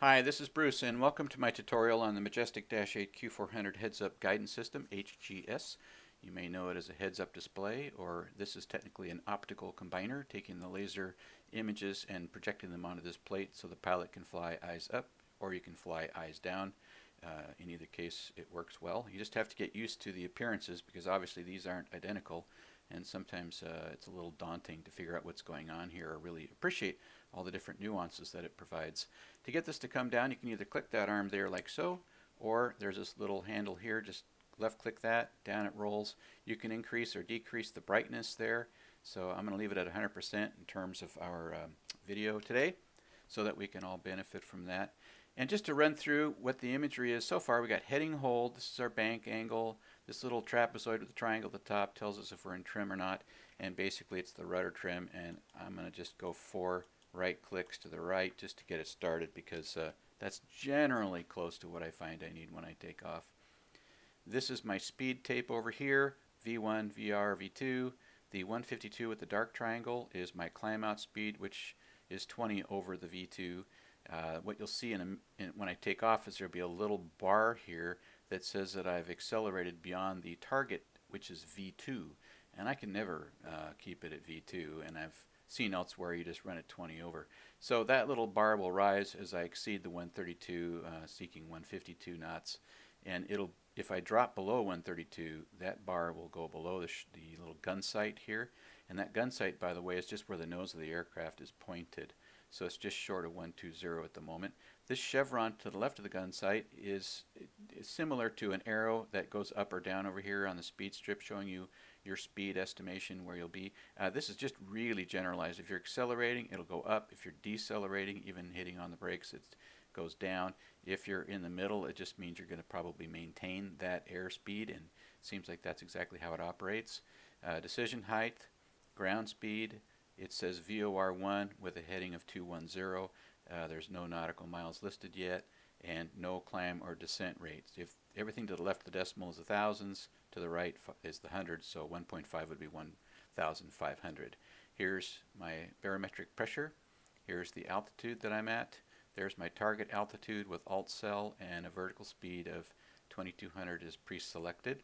Hi, this is Bruce, and welcome to my tutorial on the Majestic 8 Q400 Heads-Up Guidance System, HGS. You may know it as a heads-up display, or this is technically an optical combiner, taking the laser images and projecting them onto this plate so the pilot can fly eyes up, or you can fly eyes down. In either case, it works well. You just have to get used to the appearances because obviously these aren't identical, and sometimes it's a little daunting to figure out what's going on here or really appreciate all the different nuances that it provides. To get this to come down, you can either click that arm there like so, or there's this little handle here, just left click that, down it rolls. You can increase or decrease the brightness there. So I'm going to leave it at 100% in terms of our video today so that we can all benefit from that. And just to run through what the imagery is so far, we got heading hold, this is our bank angle, this little trapezoid with the triangle at the top tells us if we're in trim or not, and basically it's the rudder trim, and I'm going to just go 4 right clicks to the right just to get it started because that's generally close to what I find I need when I take off. This is my speed tape over here, V1, VR, V2. The 152 with the dark triangle is my climb out speed, which is 20 over the V2. What you'll see when I take off is there'll be a little bar here that says that I've accelerated beyond the target, which is V2, and I can never keep it at V2, and I've seen elsewhere you just run it 20 over. So that little bar will rise as I exceed the 132, seeking 152 knots, and if I drop below 132, that bar will go below the little gun sight here, and that gun sight, by the way, is just where the nose of the aircraft is pointed. So it's just short of 120 at the moment. This chevron to the left of the gun sight is similar to an arrow that goes up or down over here on the speed strip, showing you your speed estimation where you'll be. This is just really generalized. If you're accelerating, it'll go up. If you're decelerating, even hitting on the brakes, it goes down. If you're in the middle, it just means you're going to probably maintain that airspeed, and it seems like that's exactly how it operates. Decision height, ground speed, it says VOR1 with a heading of 210. There's no nautical miles listed yet, and no climb or descent rates. If everything to the left of the decimal is the thousands, to the right is the hundreds, so 1.5 would be 1,500. Here's my barometric pressure. Here's the altitude that I'm at. There's my target altitude with alt cell, and a vertical speed of 2200 is pre-selected.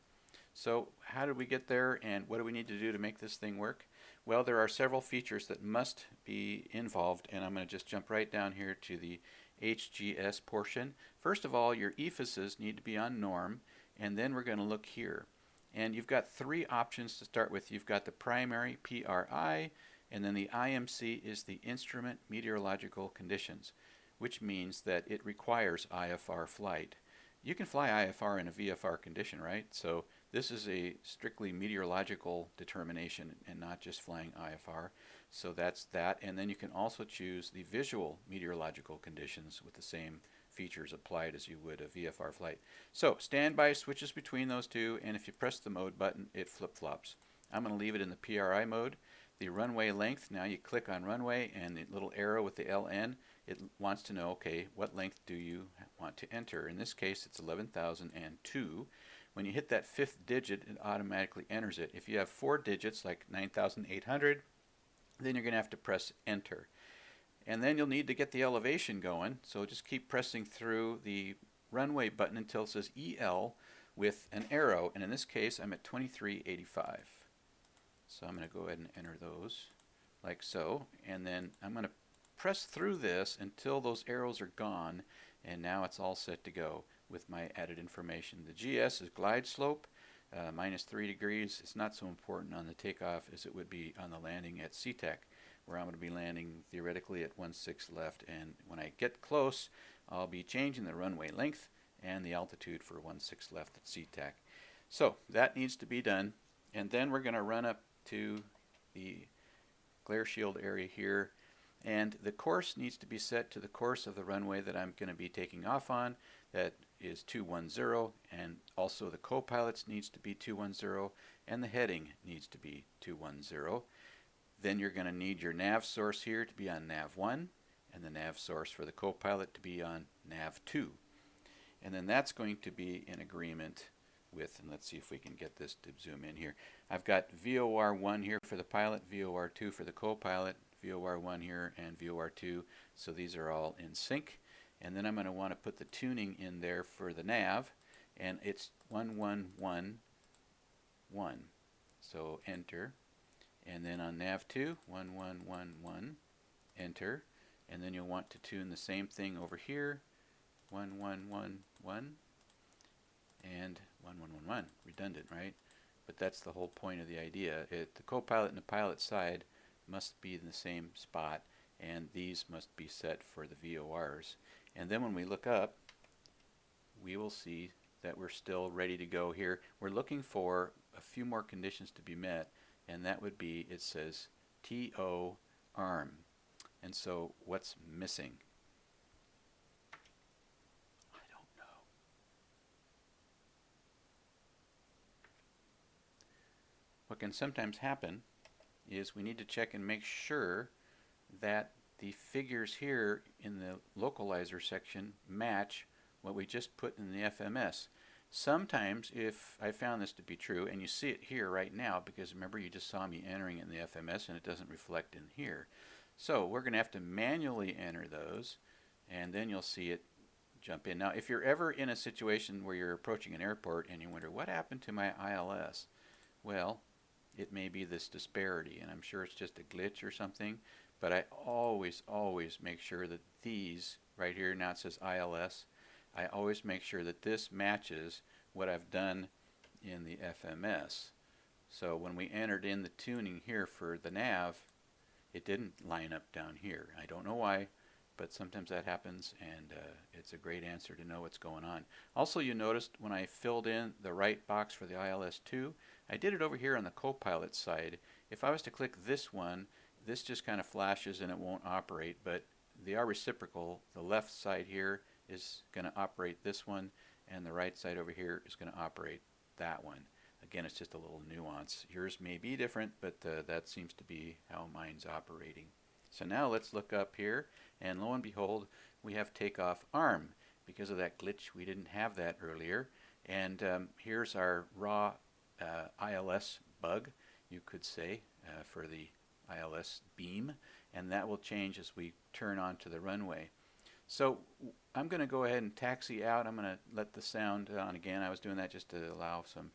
So how did we get there, and what do we need to do to make this thing work? Well, there are several features that must be involved, and I'm going to just jump right down here to the HGS portion. First of all, your epheses need to be on norm, and then we're going to look here. And you've got 3 options to start with. You've got the primary, PRI, and then the IMC is the Instrument Meteorological Conditions, which means that it requires IFR flight. You can fly IFR in a VFR condition, right? So this is a strictly meteorological determination and not just flying IFR. So that's that. And then you can also choose the visual meteorological conditions with the same features applied as you would a VFR flight. So standby switches between those two, and if you press the mode button, it flip-flops. I'm going to leave it in the PRI mode. The runway length, now you click on runway, and the little arrow with the LN, it wants to know, okay, what length do you want to enter? In this case, it's 11,002. When you hit that 5th digit, it automatically enters it. If you have 4 digits, like 9,800, then you're going to have to press enter. And then you'll need to get the elevation going, so just keep pressing through the runway button until it says EL with an arrow, and in this case, I'm at 2385. So I'm going to go ahead and enter those like so, and then I'm going to press through this until those arrows are gone, and now it's all set to go with my added information. The GS is glide slope, -3 degrees. It's not so important on the takeoff as it would be on the landing at SeaTac, where I'm going to be landing theoretically at 1/6 left, and when I get close, I'll be changing the runway length and the altitude for 1/6 left at SeaTac. So that needs to be done, and then we're going to run up to the glare shield area here, and the course needs to be set to the course of the runway that I'm going to be taking off on. That is 210, and also the co-pilot's needs to be 210, and the heading needs to be 210. Then you're going to need your nav source here to be on nav 1, and the nav source for the co-pilot to be on nav 2. And then that's going to be in agreement with, and let's see if we can get this to zoom in here. I've got VOR1 here for the pilot, VOR2 for the co-pilot, VOR1 here, and VOR2. So these are all in sync. and then I'm going to want to put the tuning in there for the nav, and it's 1111. So enter, and then on nav 2, 1111, enter, and then you'll want to tune the same thing over here, 1111 and 1111. Redundant, right? But that's the whole point of the idea. The co-pilot and the pilot side must be in the same spot, and these must be set for the VORs. And then when we look up, we will see that we're still ready to go here. We're looking for a few more conditions to be met, and that would be, it says TO arm. And so what's missing? I don't know. What can sometimes happen is we need to check and make sure that the figures here in the localizer section match what we just put in the FMS. Sometimes, if I found this to be true, and you see it here right now, because remember you just saw me entering it in the FMS and it doesn't reflect in here. So we're going to have to manually enter those, and then you'll see it jump in. Now if you're ever in a situation where you're approaching an airport and you wonder, what happened to my ILS? Well, it may be this disparity, and I'm sure it's just a glitch or something, but I always make sure that these, right here now it says ILS, I always make sure that this matches what I've done in the FMS. So when we entered in the tuning here for the nav, it didn't line up down here. I don't know why, but sometimes that happens, and it's a great answer to know what's going on. Also, you noticed when I filled in the right box for the ILS-2, I did it over here on the co-pilot side. If I was to click this one, this just kind of flashes and it won't operate, but they are reciprocal. The left side here is going to operate this one, and the right side over here is going to operate that one. Again, it's just a little nuance. Yours may be different, but that seems to be how mine's operating. So now let's look up here, and lo and behold, we have Takeoff Arm. Because of that glitch, we didn't have that earlier. And here's our raw ILS bug, you could say, for the ILS beam, and that will change as we turn onto the runway. So I'm going to go ahead and taxi out. I'm going to let the sound on again. I was doing that just to allow some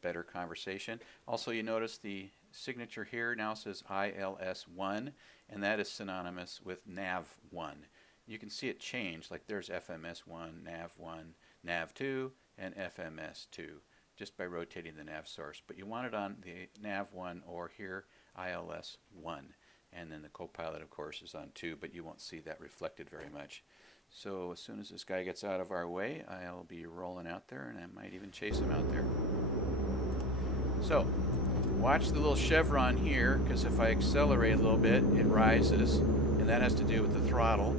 better conversation. Also, you notice the signature here now says ILS1, and that is synonymous with NAV1. You can see it change, like there's FMS1, NAV1, NAV2, and FMS2, just by rotating the nav source. But you want it on the NAV1 or here ILS1. And then the co-pilot, of course, is on 2, but you won't see that reflected very much. So as soon as this guy gets out of our way, I'll be rolling out there, and I might even chase him out there. So watch the little chevron here, because if I accelerate a little bit, it rises, and that has to do with the throttle.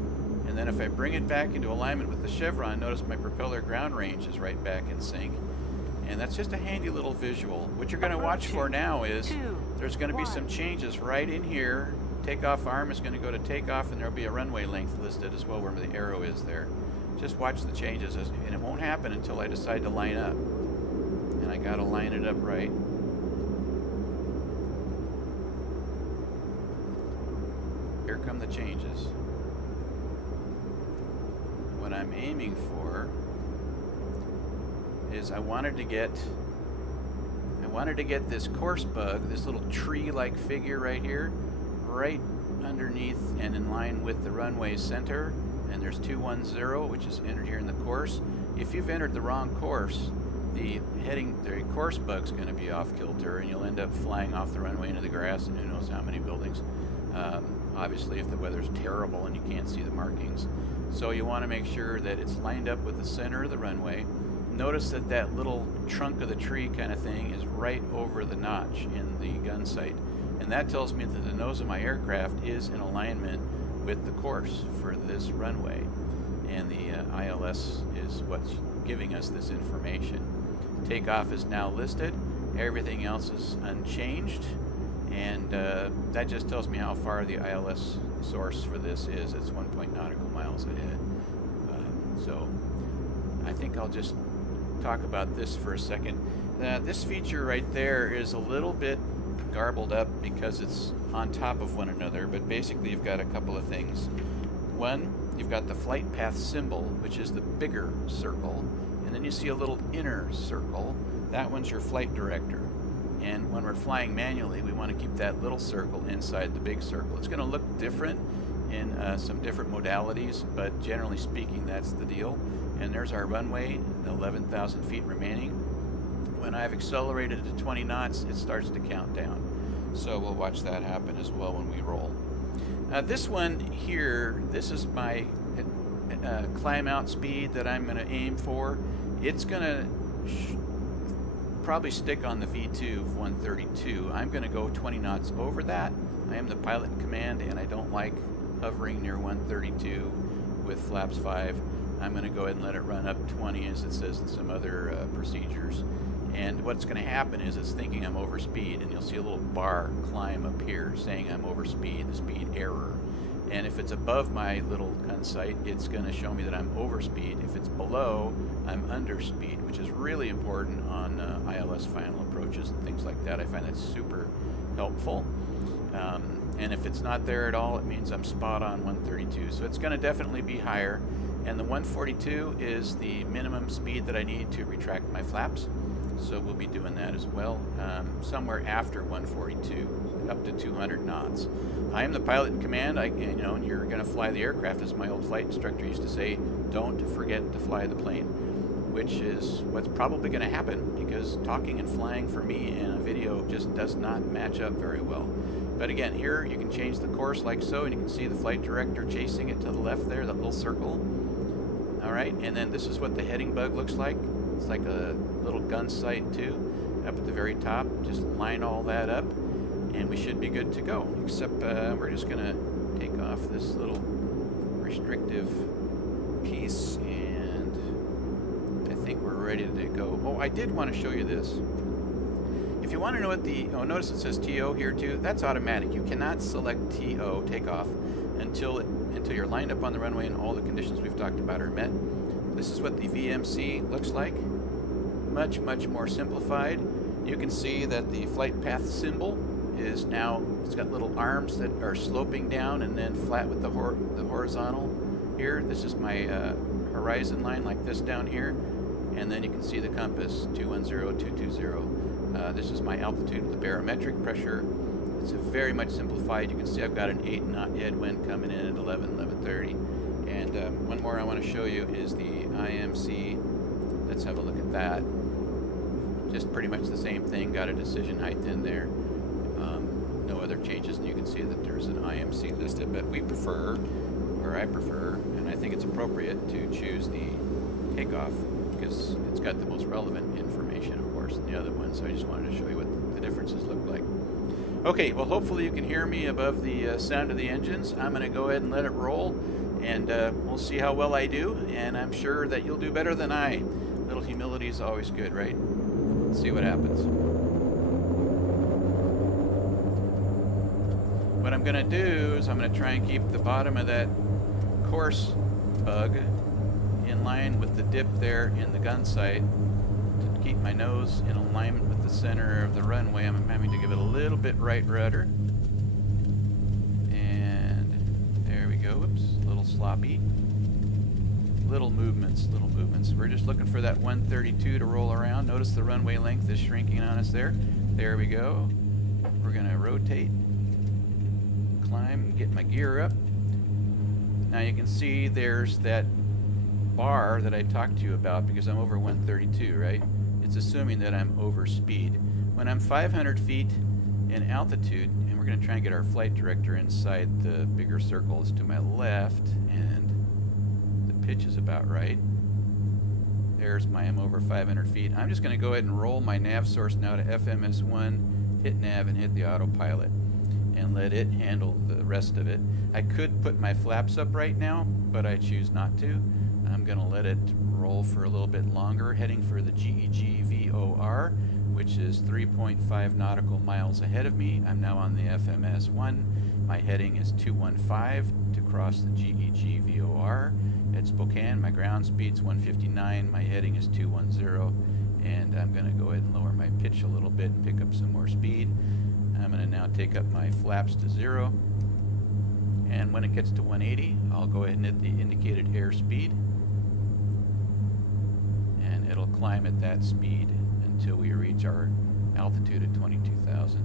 And then if I bring it back into alignment with the chevron, notice my propeller ground range is right back in sync. And that's just a handy little visual. What you're going to watch for now is there's going to be some changes right in here. Takeoff arm is going to go to takeoff, and there'll be a runway length listed as well where the arrow is there. Just watch the changes, and it won't happen until I decide to line up. And I got to line it up right. Here come the changes. What I'm aiming for is I wanted to get this course bug, this little tree-like figure right here, right underneath and in line with the runway center, and there's 210, which is entered here in the course. If you've entered the wrong course, the course bug's going to be off kilter, and you'll end up flying off the runway into the grass and who knows how many buildings. Obviously, if the weather's terrible and you can't see the markings. So you want to make sure that it's lined up with the center of the runway. Notice that that little trunk of the tree kind of thing is right over the notch in the gun sight. And that tells me that the nose of my aircraft is in alignment with the course for this runway. And the ILS is what's giving us this information. Takeoff is now listed. Everything else is unchanged. And that just tells me how far the ILS source for this is. It's 1 nautical miles ahead. So I think I'll just talk about this for a second. This feature right there is a little bit garbled up because it's on top of one another, but basically you've got a couple of things. One, you've got the flight path symbol, which is the bigger circle, and then you see a little inner circle. That one's your flight director. And when we're flying manually, we want to keep that little circle inside the big circle. It's going to look different in some different modalities, but generally speaking, that's the deal. And there's our runway, 11,000 feet remaining. When I've accelerated to 20 knots, it starts to count down. So we'll watch that happen as well when we roll. This one here, this is my climb out speed that I'm going to aim for. It's going to probably stick on the V2 of 132. I'm going to go 20 knots over that. I am the pilot in command, and I don't like hovering near 132 with flaps 5. I'm going to go ahead and let it run up 20, as it says in some other procedures. And what's going to happen is it's thinking I'm over speed, and you'll see a little bar climb up here saying I'm over speed, the speed error. And if it's above my little gun sight, it's going to show me that I'm over speed. If it's below, I'm under speed, which is really important on ILS final approaches and things like that. I find that super helpful. And if it's not there at all, it means I'm spot on 132. So it's going to definitely be higher. And the 142 is the minimum speed that I need to retract my flaps. So we'll be doing that as well, somewhere after 142, up to 200 knots. I am the pilot in command. You're going to fly the aircraft, as my old flight instructor used to say. Don't forget to fly the plane, which is what's probably going to happen, because talking and flying for me in a video just does not match up very well. But again, here you can change the course like so, and you can see the flight director chasing it to the left there, that little circle. All right, and then this is what the heading bug looks like. It's like a little gun sight too, up at the very top. Just line all that up, and we should be good to go. Except we're just going to take off this little restrictive piece, and I think we're ready to go. Oh, I did want to show you this. If you want to know what notice it says TO here too. That's automatic. You cannot select TO, takeoff, until you're lined up on the runway and all the conditions we've talked about are met. This is what the VMC looks like. Much, much more simplified. You can see that the flight path symbol is now, it's got little arms that are sloping down and then flat with the horizontal here. This is my horizon line, like this down here. And then you can see the compass, 210, 220. This is my altitude with the barometric pressure. It's very much simplified. You can see I've got an 8 knot headwind coming in at 11:30. And one more I want to show you is the IMC. Let's have a look at that. Just pretty much the same thing. Got a decision height in there. No other changes, and you can see that there's an IMC listed. But we prefer, or I prefer, and I think it's appropriate to choose the takeoff because it's got the most relevant information, of course, than the other one. So I just wanted to show you what the differences look like. Okay, well, hopefully you can hear me above the sound of the engines. I'm going to go ahead and let it roll, and we'll see how well I do, and I'm sure that you'll do better than I. Little humility is always good, right? Let's see what happens. What I'm going to do is I'm going to try and keep the bottom of that course bug in line with the dip there in the gun sight to keep my nose in alignment with the center of the runway. I'm having to give it a little bit right rudder. And there we go. Whoops, a little sloppy. Little movements. We're just looking for that 132 to roll around. Notice the runway length is shrinking on us there. There we go. We're going to rotate, climb, get my gear up. Now you can see there's that bar that I talked to you about because I'm over 132, right? It's assuming that I'm over speed. When I'm 500 feet in altitude, and we're going to try and get our flight director inside the bigger circles to my left, and the pitch is about right. There's my, I'm over 500 feet. I'm just going to go ahead and roll my nav source now to FMS1, hit nav and hit the autopilot, and let it handle the rest of it. I could put my flaps up right now, but I choose not to. I'm going to let it roll for a little bit longer, heading for the GEG VOR, which is 3.5 nautical miles ahead of me. I'm now on the FMS1. My heading is 215 to cross the GEG VOR. At Spokane, my ground speed's 159, my heading is 210, and I'm going to go ahead and lower my pitch a little bit and pick up some more speed. I'm going to now take up my flaps to 0, And when it gets to 180, I'll go ahead and hit the indicated airspeed, and it'll climb at that speed until we reach our altitude at 22,000.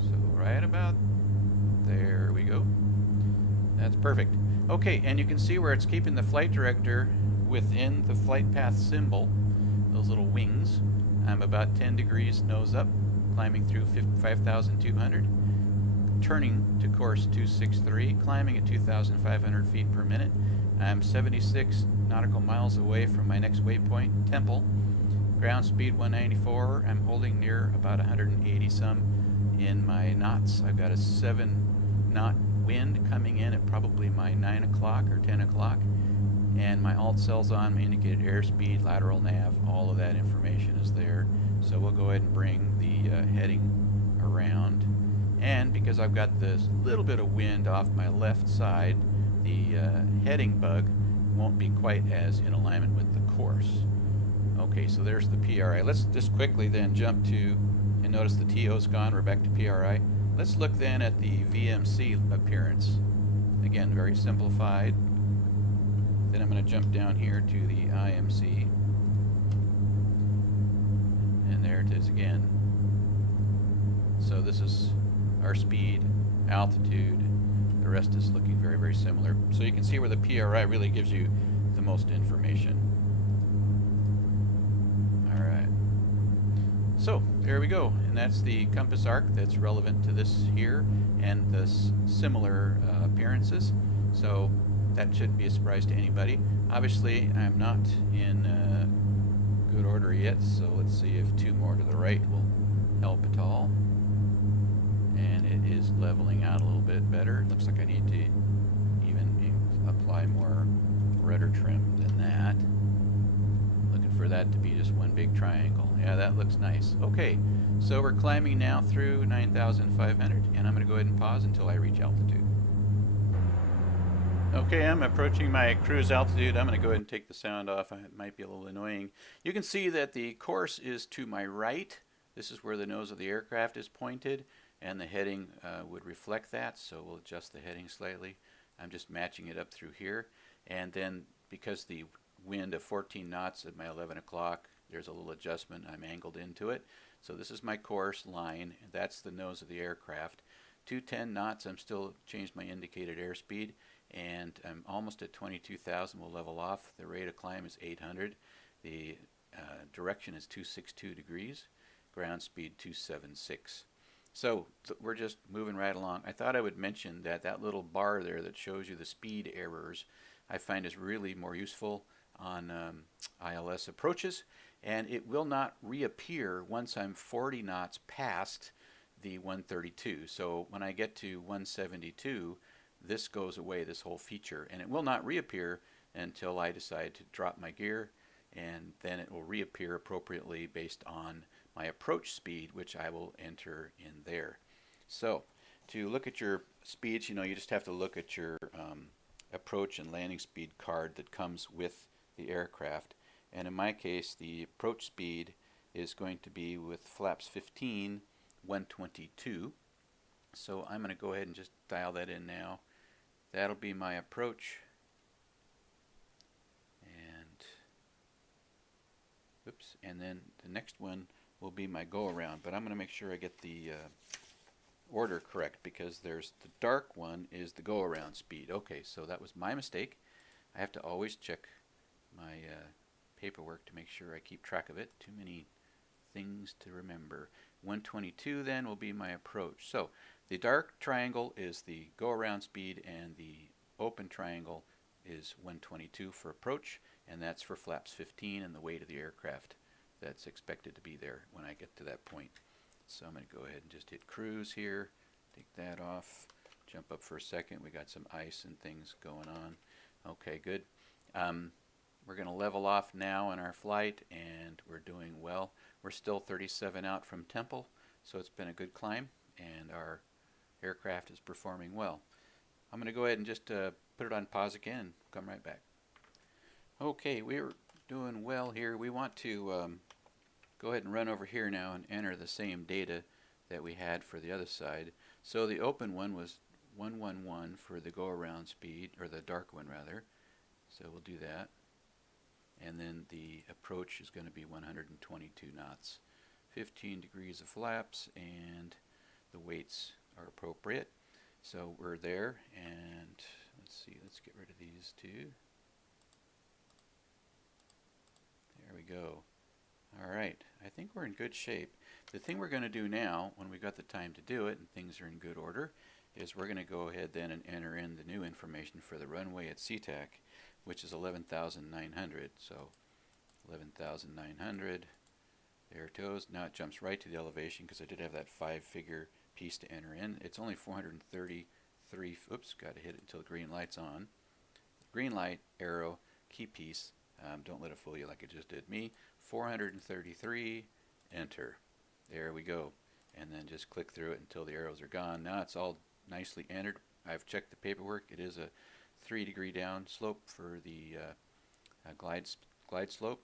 So right about there we go. That's perfect. Okay, and you can see where it's keeping the flight director within the flight path symbol, those little wings. I'm about 10 degrees nose up, climbing through 5,200, turning to course 263, climbing at 2,500 feet per minute. I'm 76 nautical miles away from my next waypoint, Temple. Ground speed 194. I'm holding near about 180 some in my knots. I've got a 7-knot wind coming in at probably my 9 o'clock or 10 o'clock. And my alt cell's on, my indicated airspeed, lateral nav, all of that information is there. So we'll go ahead and bring the heading around. And because I've got this little bit of wind off my left side, the heading bug won't be quite as in alignment with the course. Okay, so there's the PRI. Let's just quickly then jump to, and notice the TO's gone, we're back to PRI. Let's look then at the VMC appearance. Again, very simplified. Then I'm going to jump down here to the IMC. And there it is again. So this is our speed, altitude. The rest is looking very, very similar. So you can see where the PRI really gives you the most information. Alright. So there we go. And that's the compass arc that's relevant to this here and the similar appearances. So that shouldn't be a surprise to anybody. Obviously, I'm not in good order yet, so let's see if 2 more to the right will help at all. And it is leveling out a little bit better. Looks like I need to even apply more rudder trim than that. Looking for that to be just one big triangle. Yeah, that looks nice. Okay, so we're climbing now through 9,500, and I'm going to go ahead and pause until I reach altitude. Okay, I'm approaching my cruise altitude. I'm going to go ahead and take the sound off. It might be a little annoying. You can see that the course is to my right. This is where the nose of the aircraft is pointed, and the heading would reflect that, so we'll adjust the heading slightly. I'm just matching it up through here. And then because the wind of 14 knots at my 11 o'clock, there's a little adjustment. I'm angled into it. So this is my course line. That's the nose of the aircraft. 210 knots, I'm still changed my indicated airspeed, and I'm almost at 22,000. We'll level off. The rate of climb is 800. The direction is 262 degrees. Ground speed 276. So we're just moving right along. I thought I would mention that that little bar there that shows you the speed errors I find is really more useful on ILS approaches, and it will not reappear once I'm 40 knots past the 132. So when I get to 172, this goes away, this whole feature, and it will not reappear until I decide to drop my gear, and then it will reappear appropriately based on my approach speed, which I will enter in there. So to look at your speeds, you just have to look at your approach and landing speed card that comes with the aircraft. And in my case, the approach speed is going to be with flaps 15, 122. So I'm going to go ahead and just dial that in now. That'll be my approach. And then the next one will be my go around, but I'm going to make sure I get the order correct, because there's the dark one is the go around speed. Okay, so that was my mistake. I have to always check my paperwork to make sure I keep track of it. Too many things to remember. 122 then will be my approach. So the dark triangle is the go around speed, and the open triangle is 122 for approach, and that's for flaps 15 and the weight of the aircraft that's expected to be there when I get to that point. So I'm going to go ahead and just hit cruise here, take that off, jump up for a second. We got some ice and things going on. Okay, good. We're going to level off now in our flight, and we're doing well. We're still 37 out from Temple, so it's been a good climb, and our aircraft is performing well. I'm going to go ahead and just put it on pause again and come right back. Okay, we're doing well here. We want to go ahead and run over here now and enter the same data that we had for the other side. So the open one was 111 for the go-around speed, or the dark one rather. So we'll do that. And then the approach is going to be 122 knots. 15 degrees of flaps, and the weights are appropriate. So we're there, and let's see, let's get rid of these two. There we go. Alright, I think we're in good shape. The thing we're going to do now, when we've got the time to do it and things are in good order, is we're going to go ahead then and enter in the new information for the runway at SeaTac, which is 11,900. So 11,900, there it goes. Now it jumps right to the elevation because I did have that 5-figure piece to enter in. It's only 433, oops, got to hit it until the green light's on. Green light, arrow, key piece, don't let it fool you like it just did me. 433, enter. There we go. And then just click through it until the arrows are gone. Now it's all nicely entered. I've checked the paperwork. It is a 3-degree down slope for the glide slope.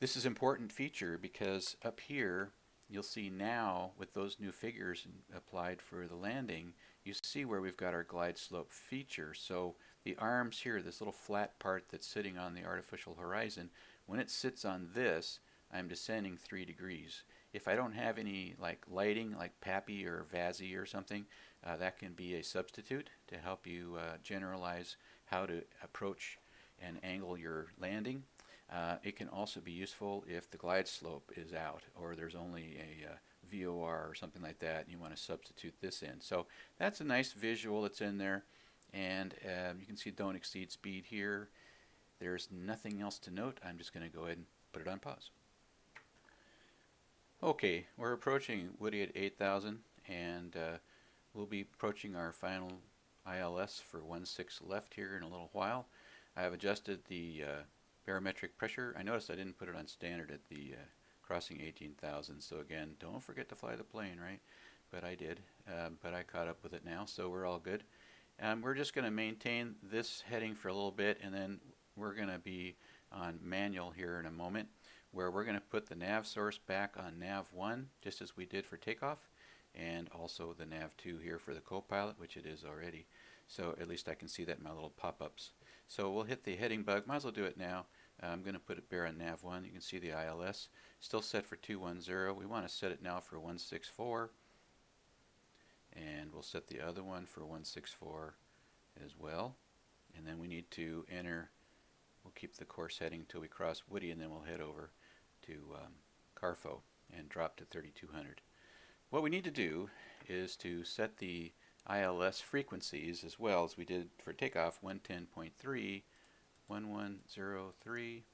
This is an important feature because up here you'll see now with those new figures applied for the landing, you see where we've got our glide slope feature. So the arms here, this little flat part that's sitting on the artificial horizon, when it sits on this, I'm descending 3 degrees. If I don't have any like lighting like PAPI or VASI or something, that can be a substitute to help you generalize how to approach and angle your landing. It can also be useful if the glide slope is out or there's only a VOR or something like that and you want to substitute this in. So that's a nice visual that's in there, and you can see don't exceed speed here. There's nothing else to note. I'm just going to go ahead and put it on pause. Okay, we're approaching Woody at 8,000, and we'll be approaching our final ILS for 1/6 left here in a little while. I have adjusted the barometric pressure. I noticed I didn't put it on standard at the crossing 18,000, so again, don't forget to fly the plane, right? But I did, but I caught up with it now, so we're all good. We're just going to maintain this heading for a little bit, and then we're going to be on manual here in a moment, where we're going to put the nav source back on nav 1, just as we did for takeoff, and also the nav 2 here for the co-pilot, which it is already. So at least I can see that in my little pop-ups. So we'll hit the heading bug. Might as well do it now. I'm going to put it bare on nav 1. You can see the ILS still set for 210. We want to set it now for 164, and we'll set the other one for 164 as well. And then we need to enter, we'll keep the course heading until we cross Woody, and then we'll head over to Carfo and drop to 3200. What we need to do is to set the ILS frequencies as well as we did for takeoff. 110.3, 1103,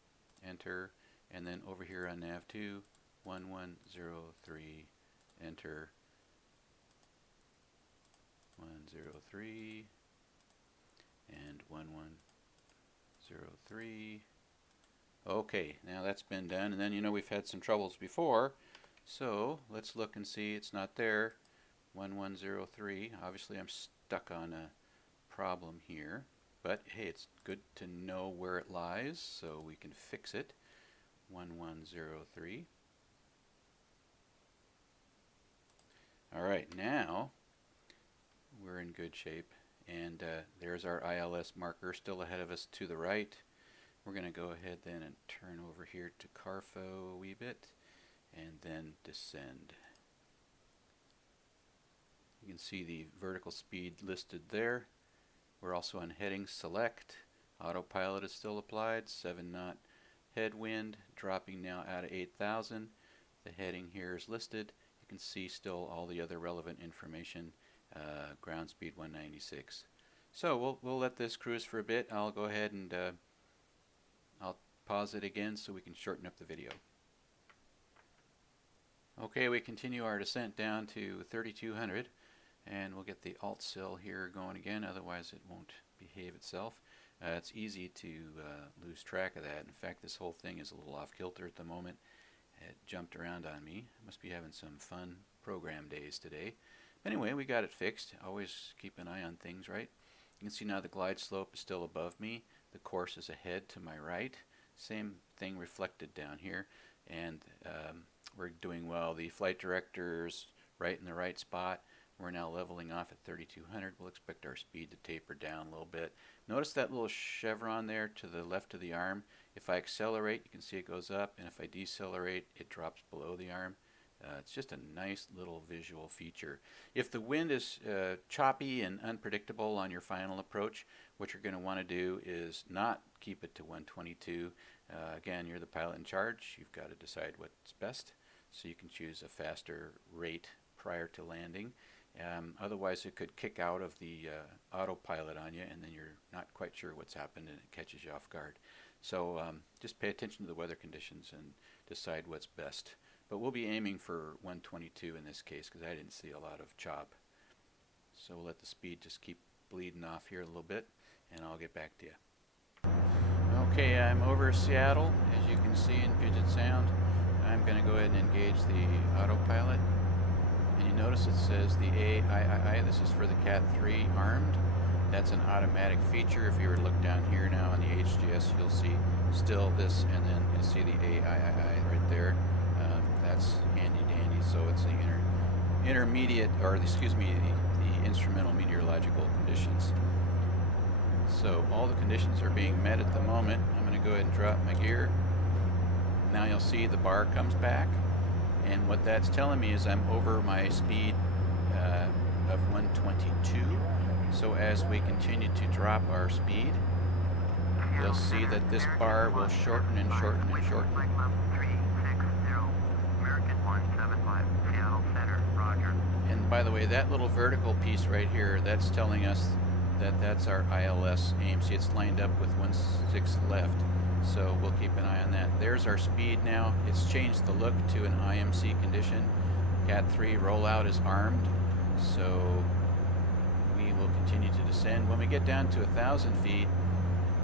enter, and then over here on nav 2, 1103, enter, 103, and 1103. Okay, now that's been done, and then you know we've had some troubles before, so let's look and see it's not there. 1103, obviously I'm stuck on a problem here, but hey, it's good to know where it lies so we can fix it. 1103. Alright, now we're in good shape, and there's our ILS marker still ahead of us to the right. We're going to go ahead then and turn over here to Carfo a wee bit and then descend. You can see the vertical speed listed there. We're also on heading select. Autopilot is still applied, 7-knot headwind, dropping now out of 8,000. The heading here is listed. You can see still all the other relevant information, ground speed 196. So we'll let this cruise for a bit. I'll go ahead and I'll pause it again so we can shorten up the video. Okay, we continue our descent down to 3200, and we'll get the alt cell here going again, otherwise it won't behave itself. It's easy to lose track of that. In fact, this whole thing is a little off kilter at the moment. It jumped around on me. I must be having some fun program days today. Anyway, we got it fixed. Always keep an eye on things, right? You can see now the glide slope is still above me. The course is ahead to my right. Same thing reflected down here, and we're doing well. The flight director's right in the right spot. We're now leveling off at 3200. We'll expect our speed to taper down a little bit. Notice that little chevron there to the left of the arm. If I accelerate, you can see it goes up, and if I decelerate, it drops below the arm. It's just a nice little visual feature. If the wind is choppy and unpredictable on your final approach, what you're going to want to do is not keep it to 122. Again, you're the pilot in charge. You've got to decide what's best, so you can choose a faster rate prior to landing. Otherwise, it could kick out of the autopilot on you, and then you're not quite sure what's happened, and it catches you off guard. So just pay attention to the weather conditions and decide what's best. But we'll be aiming for 122 in this case, because I didn't see a lot of chop. So we'll let the speed just keep bleeding off here a little bit, and I'll get back to you. Okay, I'm over Seattle, as you can see in Puget Sound. I'm going to go ahead and engage the autopilot. And you notice it says the AII. This is for the Cat 3 armed. That's an automatic feature. If you were to look down here now on the HGS, you'll see still this, and then you'll see the AII right there. That's handy dandy. So it's the intermediate, or excuse me, the instrumental meteorological conditions. So all the conditions are being met at the moment. I'm going to go ahead and drop my gear. Now you'll see the bar comes back, and what that's telling me is I'm over my speed of 122. So as we continue to drop our speed, you'll see that this bar will shorten and shorten and shorten. And by the way, that little vertical piece right here, that's telling us that that's our ILS aim. See, it's lined up with 1/6 left, so we'll keep an eye on that. There's our speed now. It's changed the look to an IMC condition. Cat 3 rollout is armed, so we will continue to descend. When we get down to 1,000 feet,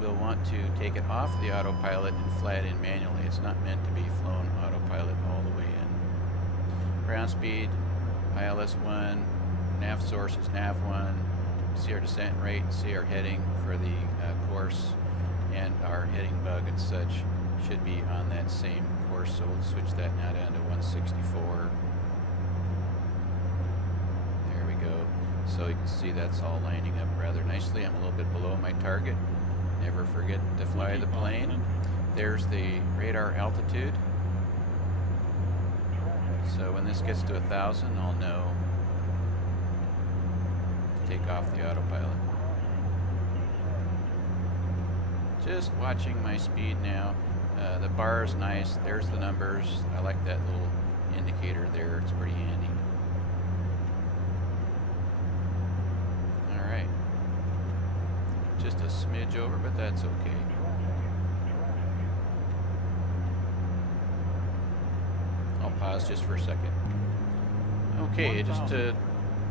we'll want to take it off the autopilot and fly it in manually. It's not meant to be flown autopilot all the way in. Ground speed, ILS 1, nav source is nav 1. See our descent rate, see our heading for the course, and our heading bug and such should be on that same course. So we'll switch that now down to 164. There we go. So you can see that's all lining up rather nicely. I'm a little bit below my target. Never forget to fly the plane. There's the radar altitude. So when this gets to 1,000, I'll know to take off the autopilot. Just watching my speed now. The bar is nice. There's the numbers. I like that little indicator there. It's pretty handy. Alright. Just a smidge over, but that's okay. I'll pause just for a second. Okay, just to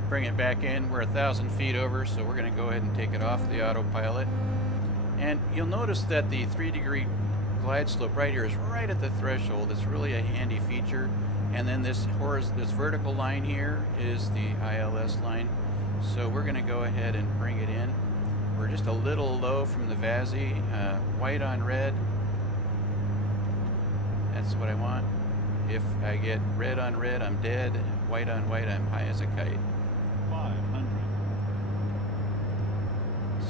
bring it back in, we're 1,000 feet over, so we're going to go ahead and take it off the autopilot. And you'll notice that the 3-degree glide slope right here is right at the threshold. It's really a handy feature. And then this vertical line here is the ILS line. So we're going to go ahead and bring it in. We're just a little low from the VASI. White on red. That's what I want. If I get red on red, I'm dead. White on white, I'm high as a kite. 500.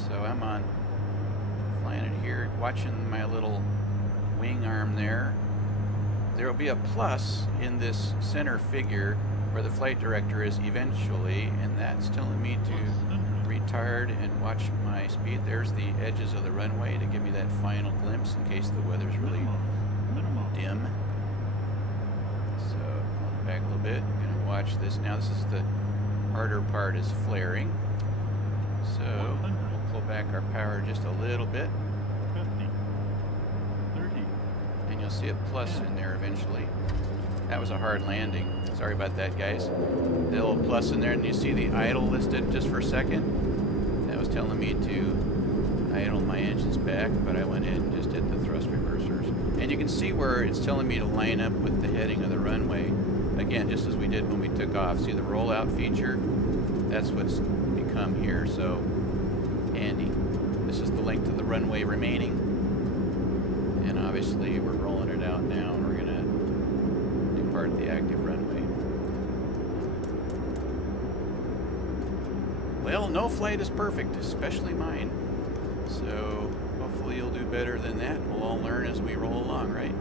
So I'm on flying it here, watching my little wing arm there. There will be a plus in this center figure where the flight director is eventually, and that's telling me to retard and watch my speed. There's the edges of the runway to give me that final glimpse in case the weather's really dim. So I'll back a little bit. I'm going to watch this now. This is the harder part, is flaring. So we'll pull back our power just a little bit. 50. 30. And you'll see a plus in there eventually. That was a hard landing. Sorry about that, guys. The little plus in there, and you see the idle listed just for a second. That was telling me to idle my engines back, but I went in and just hit the thrust reversers. And you can see where it's telling me to line up with the heading of the runway. Again, just as we did when we took off. See the rollout feature? That's what's become here, so handy. This is the length of the runway remaining. And obviously we're rolling it out now, and we're going to depart the active runway. Well, no flight is perfect, especially mine. So hopefully you'll do better than that. We'll all learn as we roll along, right?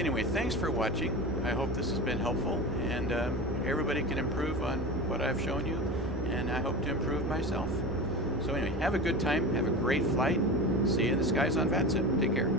Anyway, thanks for watching. I hope this has been helpful, and everybody can improve on what I've shown you, and I hope to improve myself. So anyway, have a good time, have a great flight. See you in the skies on VATSIP. Take care.